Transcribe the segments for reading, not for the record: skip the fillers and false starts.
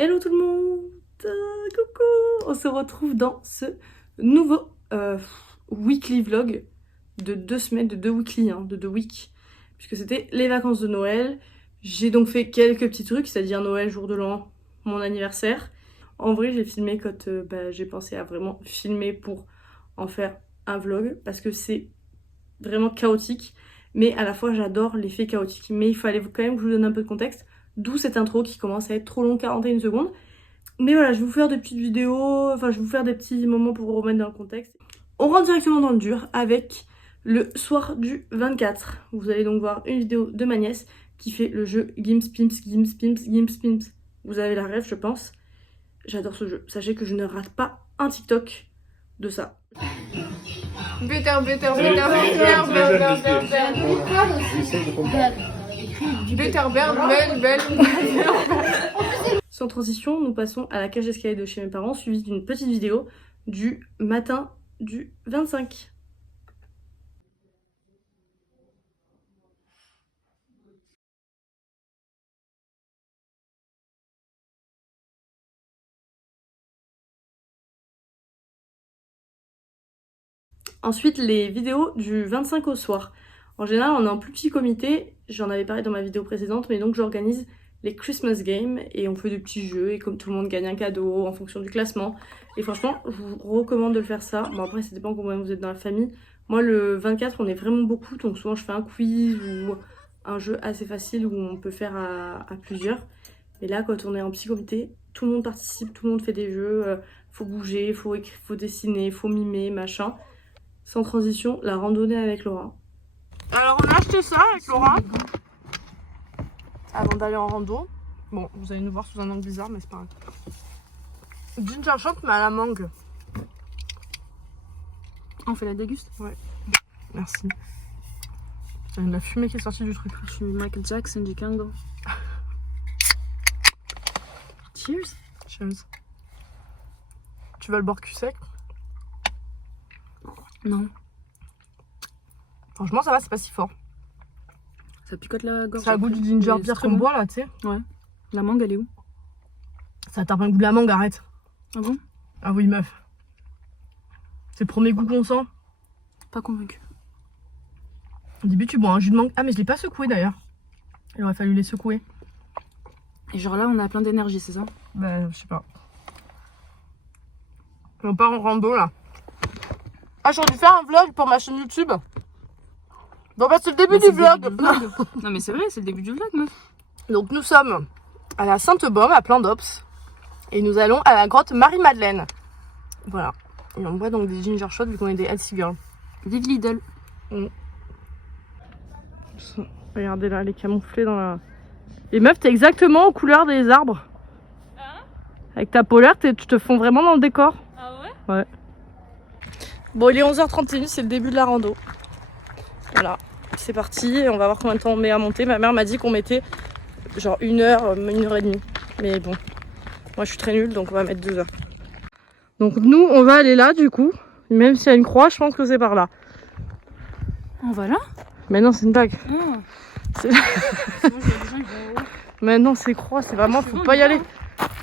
Hello tout le monde, coucou. On se retrouve dans ce nouveau weekly vlog de 2 semaines, de 2 weekly, de 2 weeks, puisque c'était les vacances de Noël. J'ai donc fait quelques petits trucs, c'est-à-dire Noël, jour de l'an, mon anniversaire. En vrai, j'ai filmé quand j'ai pensé à vraiment filmer pour en faire un vlog, parce que c'est vraiment chaotique, mais à la fois j'adore l'effet chaotique. Mais il fallait quand même que je vous donne un peu de contexte, d'où cette intro qui commence à être trop longue, 41 secondes. Mais voilà, je vais vous faire des petites vidéos, je vais vous faire des petits moments pour vous remettre dans le contexte. On rentre directement dans le dur avec le soir du 24. Vous allez donc voir une vidéo de ma nièce qui fait le jeu Gims Pimps, Gims Pimps, Gims Pimps. Vous avez la rêve, je pense. J'adore ce jeu. Sachez que je ne rate pas un TikTok de ça. Better. Sans transition, nous passons à la cage d'escalier de chez mes parents, suivie d'une petite vidéo du matin du 25. Ensuite, les vidéos du 25 au soir. En général, on est en plus petit comité, j'en avais parlé dans ma vidéo précédente, mais donc j'organise les Christmas Games et on fait des petits jeux et comme tout le monde gagne un cadeau en fonction du classement. Et franchement, je vous recommande de le faire ça. Bon après, ça dépend combien vous êtes dans la famille. Moi, le 24, on est vraiment beaucoup, donc souvent je fais un quiz ou un jeu assez facile où on peut faire à plusieurs. Mais là, quand on est en petit comité, tout le monde participe, tout le monde fait des jeux, faut bouger, faut dessiner, faut mimer, machin. Sans transition, la randonnée avec Laura. Alors on a acheté ça avec Laura avant d'aller en rando. Bon, vous allez nous voir sous un angle bizarre, mais c'est pas grave. Ginger shot, mais à la mangue. On fait la déguste? Ouais. Merci. Il y a de la fumée qui est sortie du truc. Je suis Michael Jackson du Kango. Cheers. Cheers. Tu veux le bord cul sec? Non. Franchement, ça va, c'est pas si fort. Ça picote la gorge. Ça a le goût du ginger beer qu'on boit là, tu sais. Ouais. La mangue, elle est où? Ça t'a pas le goût de la mangue, arrête. Ah bon? Ah oui, meuf. C'est le premier goût qu'on sent. Pas convaincu. Au début, tu bois un jus de mangue. Ah, mais je l'ai pas secoué d'ailleurs. Il aurait fallu les secouer. Et genre là, on a plein d'énergie, c'est ça? Bah, je sais pas. On part en rando là. Ah, j'aurais dû faire un vlog pour ma chaîne YouTube. Bon, bah, c'est le début du vlog. Non, mais c'est vrai, c'est le début du vlog, meuf. Donc, nous sommes à la Sainte-Baume, à Plein d'Ops. Et nous allons à la grotte Marie-Madeleine. Voilà. Et on boit donc des ginger shots vu qu'on est des healthy girls. Vive Lidl. Regardez là, les camouflés dans la... Les meufs, t'es exactement aux couleurs des arbres. Hein? Avec ta polaire, tu te fonds vraiment dans le décor. Ah ouais? Ouais. Bon, il est 11h31, c'est le début de la rando. Voilà, c'est parti. On va voir combien de temps on met à monter. Ma mère m'a dit qu'on mettait genre 1 heure, 1 heure et demie. Mais bon, moi je suis très nulle, donc on va mettre 2 heures. Donc nous, on va aller là du coup. Même s'il y a une croix, je pense que c'est par là. On va là? Mais non, c'est une blague. Ah. C'est... Mais non, c'est croix, c'est vraiment, faut pas y aller.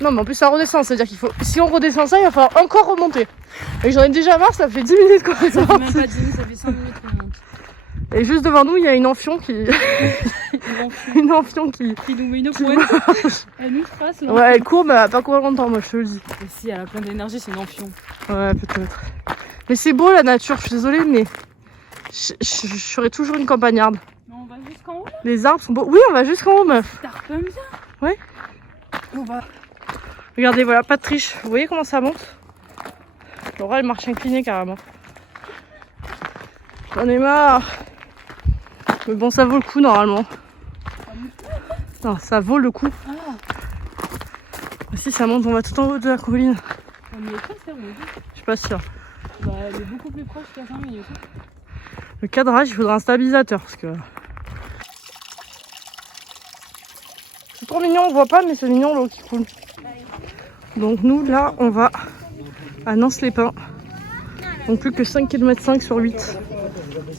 Non, mais en plus ça redescend, c'est-à-dire qu'il faut... Si on redescend ça, il va falloir encore remonter. Et j'en ai déjà marre, ça fait 10 minutes qu'on est Ça fait même pas 10 minutes, ça fait 5 minutes qu'on monte. Et juste devant nous, il y a une enfion qui... une enfion qui nous met une pointe. Elle nous trace là. Ouais, elle court, mais elle va pas courir longtemps, moi je te le dis. Et si, elle a plein d'énergie, c'est une enfion. Ouais, peut-être. Mais c'est beau la nature, je suis désolée, mais... Je serai toujours une campagnarde. Mais on va jusqu'en haut? Les arbres sont beaux. Oui, on va jusqu'en haut, meuf. T'arpes bien. Ouais. On va... Regardez, voilà, pas de triche. Vous voyez comment ça monte? Laura, elle marche inclinée carrément. J'en ai marre. Mais bon, ça vaut le coup normalement. Non, ça vaut le coup. Ah. Si ça monte, on va tout en haut de la colline. On y est presque, on Je suis pas sûre. Bah, elle est beaucoup plus proche qu'à 5 minutes. Le cadrage, il faudra un stabilisateur parce que... C'est trop mignon, on voit pas, mais c'est mignon l'eau qui coule. Donc nous, là, on va à Nance-les-Pins. Donc plus que 5,5 km sur 8.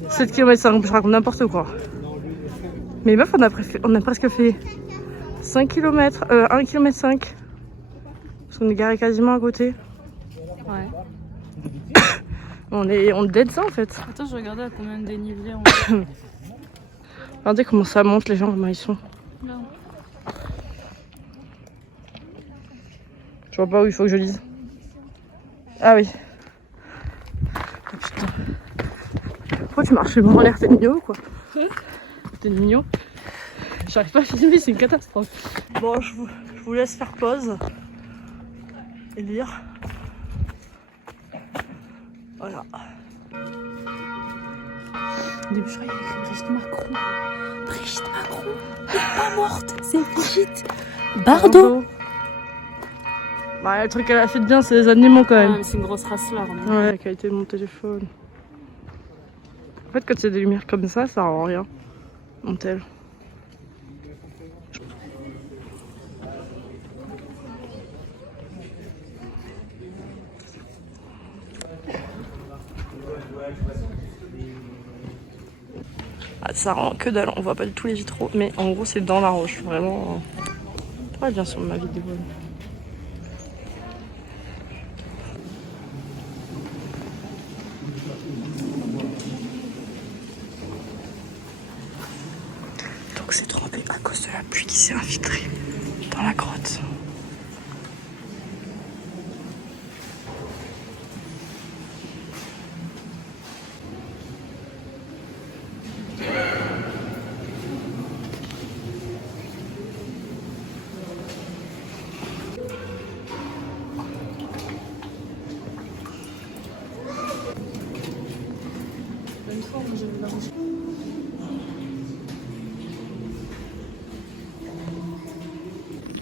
7,5 km, je raconte n'importe quoi. Mais meuf, on a presque fait 5 km, 1,5 km. Parce qu'on est garé quasiment à côté. Ouais. On dead ça en fait. Attends, je regardais à combien de dénivelé on Regardez comment ça monte, les gens, comment ils sont. Non. Je vois pas où il faut que je lise. Ah oui. Oh, putain. Pourquoi tu marches en l'air? T'es mignon ou quoi? T'es mignon. J'arrive pas à filmer, c'est une catastrophe. Bon, je vous laisse faire pause et lire. Voilà. Au début, je croyais qu'il y avait Brigitte Macron. Brigitte Macron n'est pas morte, c'est Brigitte Bardot. Bah, le truc qu'elle a fait de bien, c'est les animaux quand même. Ouais, mais c'est une grosse raceleur. Ouais, la qualité de mon téléphone. En fait, quand c'est des lumières comme ça rend rien. Mon tel. Ah, ça rend que dalle, on voit pas du tout les vitraux, mais en gros c'est dans la roche, vraiment. Très bien sur ma vidéo. Donc c'est trempé à cause de la pluie qui s'est infiltrée dans la grotte.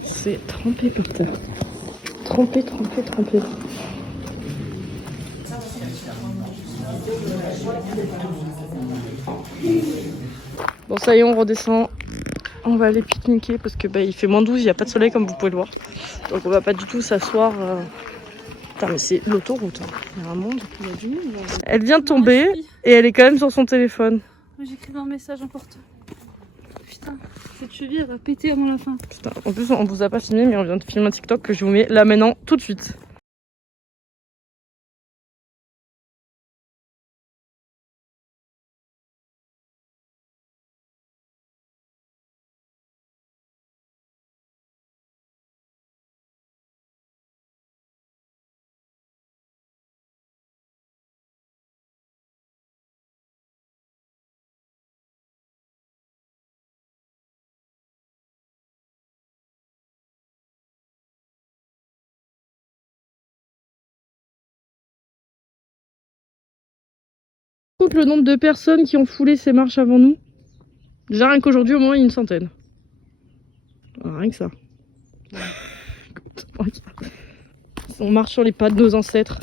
C'est trempé par terre. Trempé. Bon ça y est, on redescend. On va aller pique-niquer parce que il fait -12, il n'y a pas de soleil comme vous pouvez le voir. Donc on va pas du tout s'asseoir. Putain mais c'est l'autoroute. Hein. Il y a un monde. Il y a du monde. Elle vient de tomber et elle est quand même sur son téléphone. J'ai écrit un message important. Putain, cette cheville elle va péter avant la fin. Putain, en plus on vous a pas filmé mais on vient de filmer un TikTok que je vous mets là maintenant tout de suite. Compte le nombre de personnes qui ont foulé ces marches avant nous. Déjà rien qu'aujourd'hui au moins il y a une centaine. Ah, rien que ça. On marche sur les pas de nos ancêtres.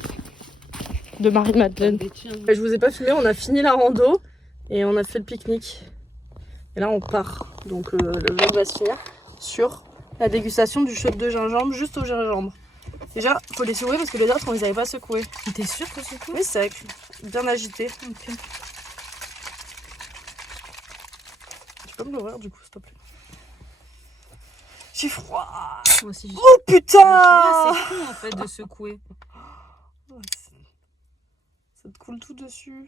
De Marie-Madeleine. Je vous ai pas filmé, on a fini la rando et on a fait le pique-nique. Et là on part. Donc le vlog va se finir sur la dégustation du shot de gingembre juste au gingembre. Déjà, faut les secouer parce que les autres on les avait pas secoués. T'es sûre que c'est cool? Oui, c'est sec, bien agité. Ok. Tu peux me l'ouvrir du coup, s'il te plaît? J'ai froid. Moi aussi, j'ai... Oh putain! C'est con en fait de secouer. Ça te coule tout dessus.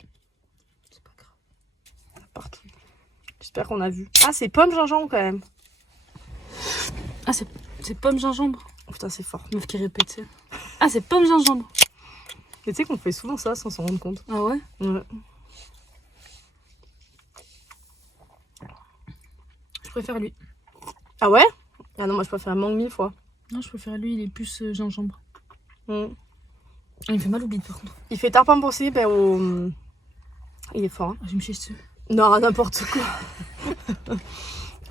C'est pas grave. Partout. J'espère qu'on a vu. Ah, c'est pomme gingembre quand même. Ah, c'est pomme gingembre. Oh, putain, c'est fort. Meuf qui répète. Ah, c'est pomme gingembre. Mais tu sais qu'on fait souvent ça sans s'en rendre compte. Ah ouais? Ouais. Je préfère lui. Ah ouais? Ah non, moi je préfère mangue 1000 fois. Non, je préfère lui, il est plus gingembre. Mm. Il me fait mal au bide par contre. Il fait tarpin pensé, il est fort. Hein. Ah, je vais me chier dessus. Non, n'importe quoi.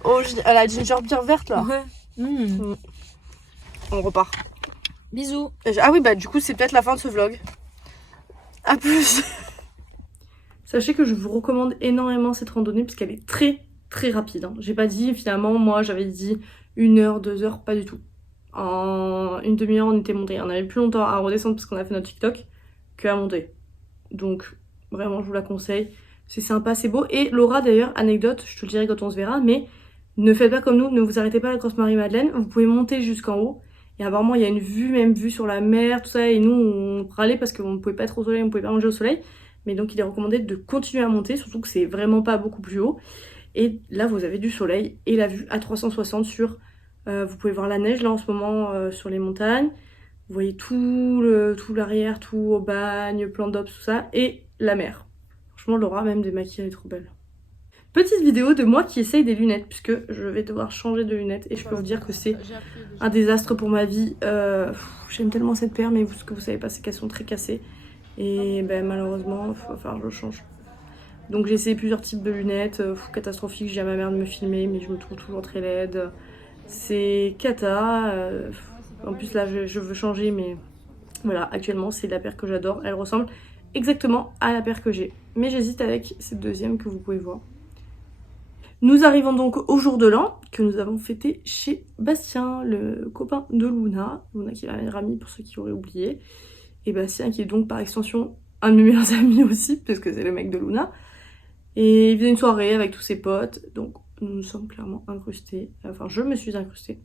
Oh, la ginger beer verte là. Ouais. Mmh. On repart. Bisous. Ah oui, bah du coup, c'est peut-être la fin de ce vlog. A plus. Sachez que je vous recommande énormément cette randonnée parce qu'elle est très rapide. Hein. J'ai pas dit, finalement, moi j'avais dit 1 heure, 2 heures, pas du tout. En une demi-heure, on était monté. On avait plus longtemps à redescendre parce qu'on a fait notre TikTok qu'à monter. Donc, vraiment, je vous la conseille. C'est sympa, c'est beau. Et Laura, d'ailleurs, anecdote, je te le dirai quand on se verra, mais ne faites pas comme nous, ne vous arrêtez pas à la grosse Marie-Madeleine. Vous pouvez monter jusqu'en haut Et apparemment, il y a une vue, même vue sur la mer, tout ça. Et nous, on râlait parce qu'on ne pouvait pas être au soleil, on ne pouvait pas manger au soleil. Mais donc, il est recommandé de continuer à monter, surtout que c'est vraiment pas beaucoup plus haut. Et là, vous avez du soleil et la vue à 360 sur... vous pouvez voir la neige là en ce moment sur les montagnes. Vous voyez tout l'arrière, tout au bagne, plan d'Obs, tout ça. Et la mer. Franchement, Laura, même démaquillée, elle est trop belle. Petite vidéo de moi qui essaye des lunettes, puisque je vais devoir changer de lunettes. Et je peux vous dire que c'est un désastre pour ma vie. J'aime tellement cette paire, mais ce que vous savez pas, c'est qu'elles sont très cassées. Et ben, malheureusement, il va falloir que je le change. Donc j'ai essayé plusieurs types de lunettes. Catastrophique, j'ai à ma mère de me filmer, mais je me trouve toujours très laide. C'est cata. En plus là, je veux changer, mais voilà, actuellement, c'est la paire que j'adore. Elle ressemble exactement à la paire que j'ai. Mais j'hésite avec cette deuxième que vous pouvez voir. Nous arrivons donc au jour de l'an que nous avons fêté chez Bastien, le copain de Luna. Luna qui est ma meilleure amie pour ceux qui auraient oublié. Et Bastien qui est donc par extension un de mes meilleurs amis aussi, parce que c'est le mec de Luna. Et il faisait une soirée avec tous ses potes, donc nous nous sommes clairement incrustés. Enfin, je me suis incrustée.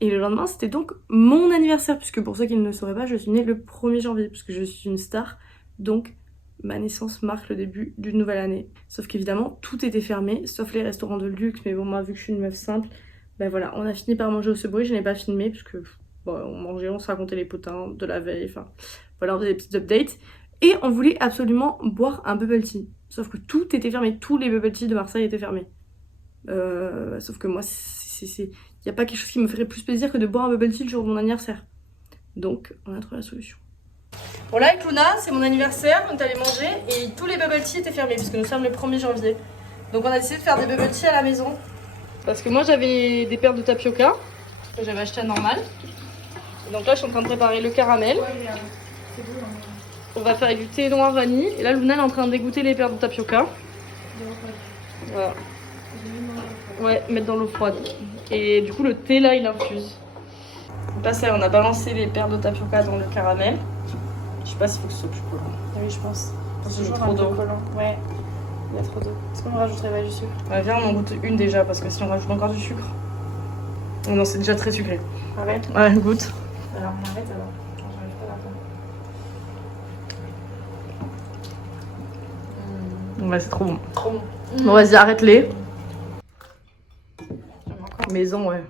Et le lendemain, c'était donc mon anniversaire, puisque pour ceux qui ne le sauraient pas, je suis née le 1er janvier, puisque je suis une star. Donc, ma naissance marque le début d'une nouvelle année. Sauf qu'évidemment, tout était fermé, sauf les restaurants de luxe. Mais bon, moi, vu que je suis une meuf simple, ben voilà, on a fini par manger au Subway. Je n'ai pas filmé, parce que bon, on mangeait, on se racontait les potins de la veille. Enfin, voilà, on faisait des petites updates. Et on voulait absolument boire un bubble tea. Sauf que tout était fermé, tous les bubble tea de Marseille étaient fermés. Sauf que moi, il n'y a pas quelque chose qui me ferait plus plaisir que de boire un bubble tea le jour de mon anniversaire. Donc, on a trouvé la solution. Bon, là, avec Luna, c'est mon anniversaire, on est allé manger et tous les bubble tea étaient fermés puisque nous sommes le 1er janvier. Donc, on a décidé de faire des bubble tea à la maison. Parce que moi, j'avais des paires de tapioca que j'avais achetées à Normal. Et donc là, je suis en train de préparer le caramel. On va faire du thé noir vanille. Et là, Luna elle est en train de dégoûter les paires de tapioca. Voilà. Ouais, mettre dans l'eau froide. Et du coup, le thé là, il infuse. Là, ça, on a balancé les paires de tapioca dans le caramel. Je sais pas s'il faut que ce soit plus collant. Oui, je pense. C'est toujours trop d'eau. Ouais, il y a trop d'eau. Est-ce qu'on rajouterait pas du sucre? Ouais, viens, on en goûte une déjà, parce que si on rajoute encore du sucre. Oh non, c'est déjà très sucré. Arrête. Ouais, goûte. Alors, on arrête alors. Non, j'arrive pas à la fin. Ouais, c'est trop bon. Trop bon. Bon, vas-y, arrête-les. J'aime encore. Maison, ouais.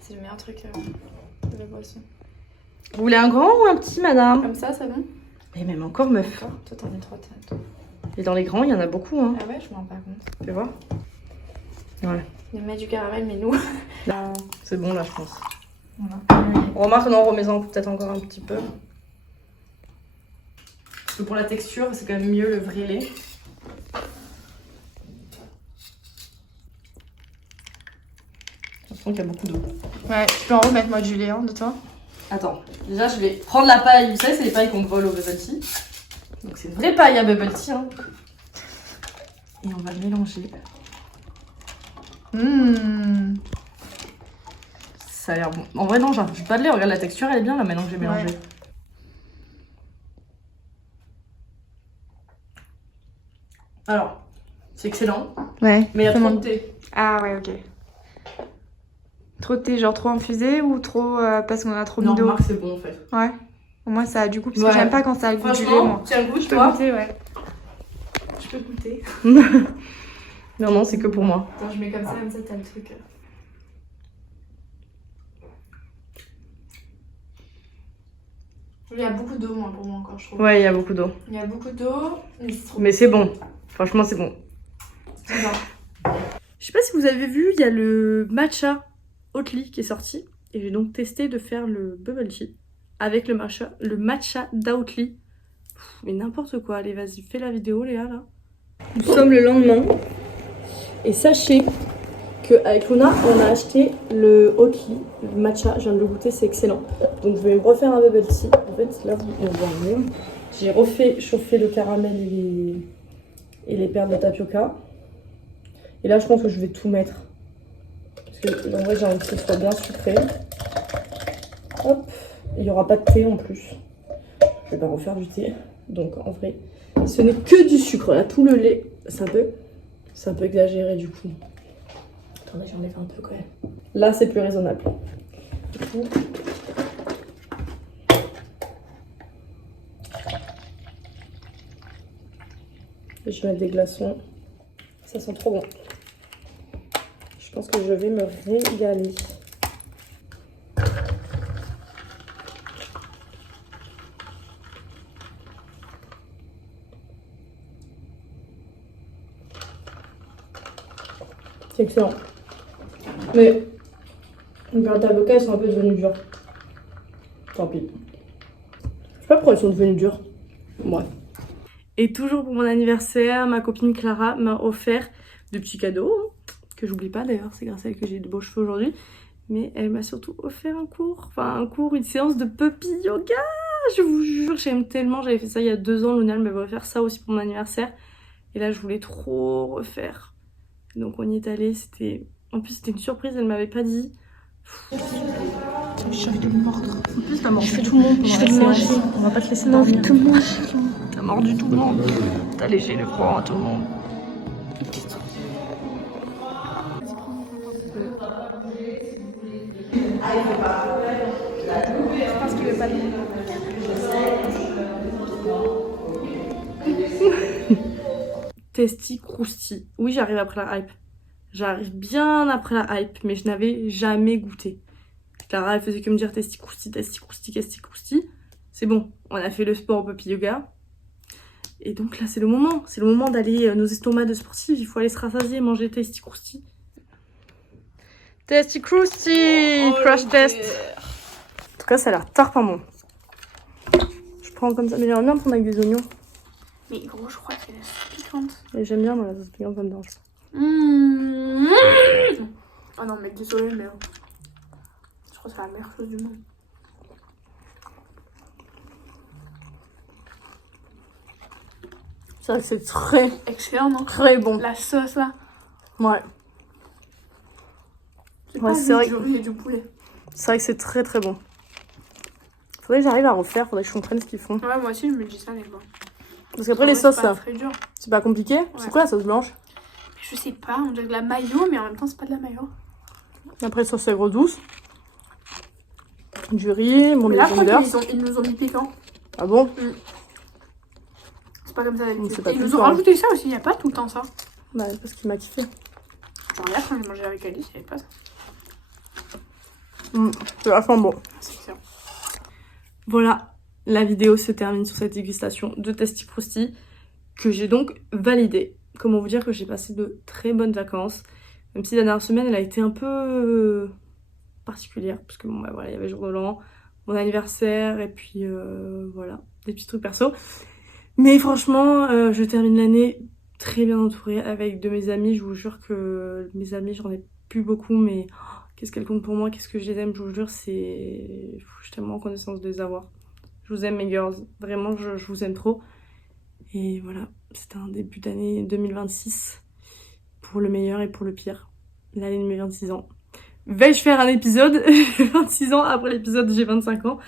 C'est le meilleur truc de la boisson. Vous voulez un grand ou un petit, madame? Comme ça, c'est bon? Et même encore, meuf. D'accord. Toi, t'en as 3 têtes. Et dans les grands, il y en a beaucoup, hein. Ah ouais, je m'en rends pas compte. Tu vois? Ouais. Il met du caramel, mais nous. C'est bon, là, je pense. Voilà. On remarque, non, remets-en peut-être encore un petit peu. Parce que pour la texture, c'est quand même mieux le vrai lait. J'ai l'impression qu'il y a beaucoup d'eau. Ouais, tu peux en remettre moi du lait, hein, de toi? Attends, déjà je vais prendre la paille. Vous savez, c'est les pailles qu'on vole au bubble tea. Donc c'est une vraie paille à bubble tea. Hein. Et on va le mélanger. Ça a l'air bon. En vrai, non, j'ajoute pas de lait. Regarde la texture, elle est bien là maintenant que j'ai mélangé. Ouais. Alors, c'est excellent. Ouais. Mais il y a trop de thé. Ah ouais, ok. Trop de thé, genre trop infusé ou trop parce qu'on a trop mis Non, d'eau? remarque, c'est bon en fait. Ouais. Au moins ça a du goût, parce Ouais. que j'aime pas quand ça a le goût du lait, Franchement, moi. tiens, goûte Je peux toi. goûter, ouais. Je peux goûter. Non, non, c'est que pour moi. Attends, je mets comme ça t'as le truc. Il y a beaucoup d'eau, moi, pour moi, encore, je trouve. Ouais, il y a beaucoup d'eau. Il y a beaucoup d'eau, mais c'est trop Mais c'est bon. Franchement, c'est bon. bien. Je sais pas si vous avez vu, il y a le matcha Oatly qui est sorti. Et j'ai donc testé de faire le bubble tea avec le matcha d'Oatly. Mais n'importe quoi. Allez, vas-y, fais la vidéo, Léa, là. Nous sommes le lendemain. Et sachez qu'avec Luna, on a acheté le Oatly, le matcha. Je viens de le goûter, c'est excellent. Donc, je vais me refaire un bubble tea. En fait, là, on voit rien. J'ai refait chauffer le caramel et les perles de tapioca. Et là, je pense que je vais tout mettre. Parce que en vrai, j'ai envie que ce soit bien sucré. Hop. Il n'y aura pas de thé en plus. Je vais pas refaire du thé. Donc en vrai, ce n'est que du sucre. Là, tout le lait, c'est un peu exagéré du coup. Attendez, j'en ai fait un peu quand même. Là, c'est plus raisonnable. Du coup, je vais mettre des glaçons. Ça sent trop bon. Je pense que je vais me régaler. C'est excellent. Mais les pâtes d'avocat, elles sont un peu devenues dures. Tant pis. Je sais pas pourquoi elles sont devenues dures. Bref. Et toujours pour mon anniversaire, ma copine Clara m'a offert de petits cadeaux. Que j'oublie pas d'ailleurs, c'est grâce à elle que j'ai de beaux cheveux aujourd'hui. Mais elle m'a surtout offert une séance de puppy yoga. Je vous jure, j'aime tellement. J'avais fait ça il y a 2 ans. Luna m'avait offert ça aussi pour mon anniversaire. Et là, je voulais trop refaire. Donc on y est allé. En plus, c'était une surprise. Elle m'avait pas dit. J'ai envie de me mordre. En plus, t'as mordu tout le monde. Je vais te manger. On va pas te laisser J'ai envie de dormir. te manger. T'as mordu tout le monde. T'as léché le front à tout le monde. Je pense qu'il veut pas le Testi Crousti. Oui, j'arrive après la hype. J'arrive bien après la hype, mais je n'avais jamais goûté. Clara, elle faisait que me dire Testi Crousti, Testi Crousti, Testi Crousti. C'est bon, on a fait le sport au puppy yoga. Et donc là, c'est le moment. C'est le moment d'aller nos estomacs de sportifs. Il faut aller se rassasier, manger Testi Crousti. Testi Crousti, crash test. En tout cas, ça a l'air tarpin. Je prends comme ça, mais j'aimerais bien prendre avec des oignons. Mais gros, je crois qu'elle est piquante. Et j'aime bien, moi, la sauce piquante, ça me dérange pas. Oh non, mais désolé, mais je crois que c'est la meilleure chose du monde. Ça, c'est très, Excellent, non? très bon. La sauce là. Ouais. C'est Ouais, pas c'est vrai. juste du riz et du poulet. C'est vrai que c'est très très bon. Faudrait que j'arrive à refaire, faudrait que je comprenne ce qu'ils font. Ouais, moi aussi, je me dis ça des fois. Parce qu'après, les sauces, c'est très dur. c'est pas compliqué. C'est quoi la sauce blanche? Je sais pas, on dirait de la mayo, mais en même temps, c'est pas de la mayo. Après, sauce aigre douce. Du riz, mon Mais là, je crois légumes qu'ils nous ont mis piquant. Ah bon? C'est pas comme ça d'habitude. C'est pas Ils tout nous le ont temps. rajouté ça aussi, il y a pas tout le temps ça. Bah, parce qu'il m'a kiffé. Genre hier, quand j'ai mangé avec Alice, il y avait pas ça. C'est vachement bon. C'est excellent. Voilà, la vidéo se termine sur cette dégustation de Testi Crousti que j'ai donc validée. Comment vous dire que j'ai passé de très bonnes vacances. Même si la dernière semaine, elle a été un peu particulière. Parce que bon, bah, voilà, il y avait jour de l'an, mon anniversaire et puis voilà, des petits trucs perso. Mais franchement, je termine l'année très bien entourée avec de mes amis. Je vous jure que mes amis, j'en ai plus beaucoup, mais qu'est-ce qu'elles comptent pour moi, qu'est-ce que je les aime, je vous jure, je suis tellement reconnaissante de les avoir. Je vous aime mes girls, vraiment je vous aime trop. Et voilà, c'était un début d'année 2026 pour le meilleur et pour le pire. L'année de mes 26 ans. Vais-je faire un épisode 26 ans après l'épisode j'ai 25 ans.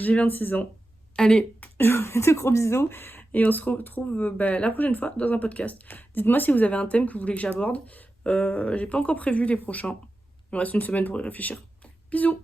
J'ai 26 ans. Allez, je vous fais de gros bisous et on se retrouve la prochaine fois dans un podcast. Dites-moi si vous avez un thème que vous voulez que j'aborde. J'ai pas encore prévu les prochains. Il me reste une semaine pour y réfléchir. Bisous!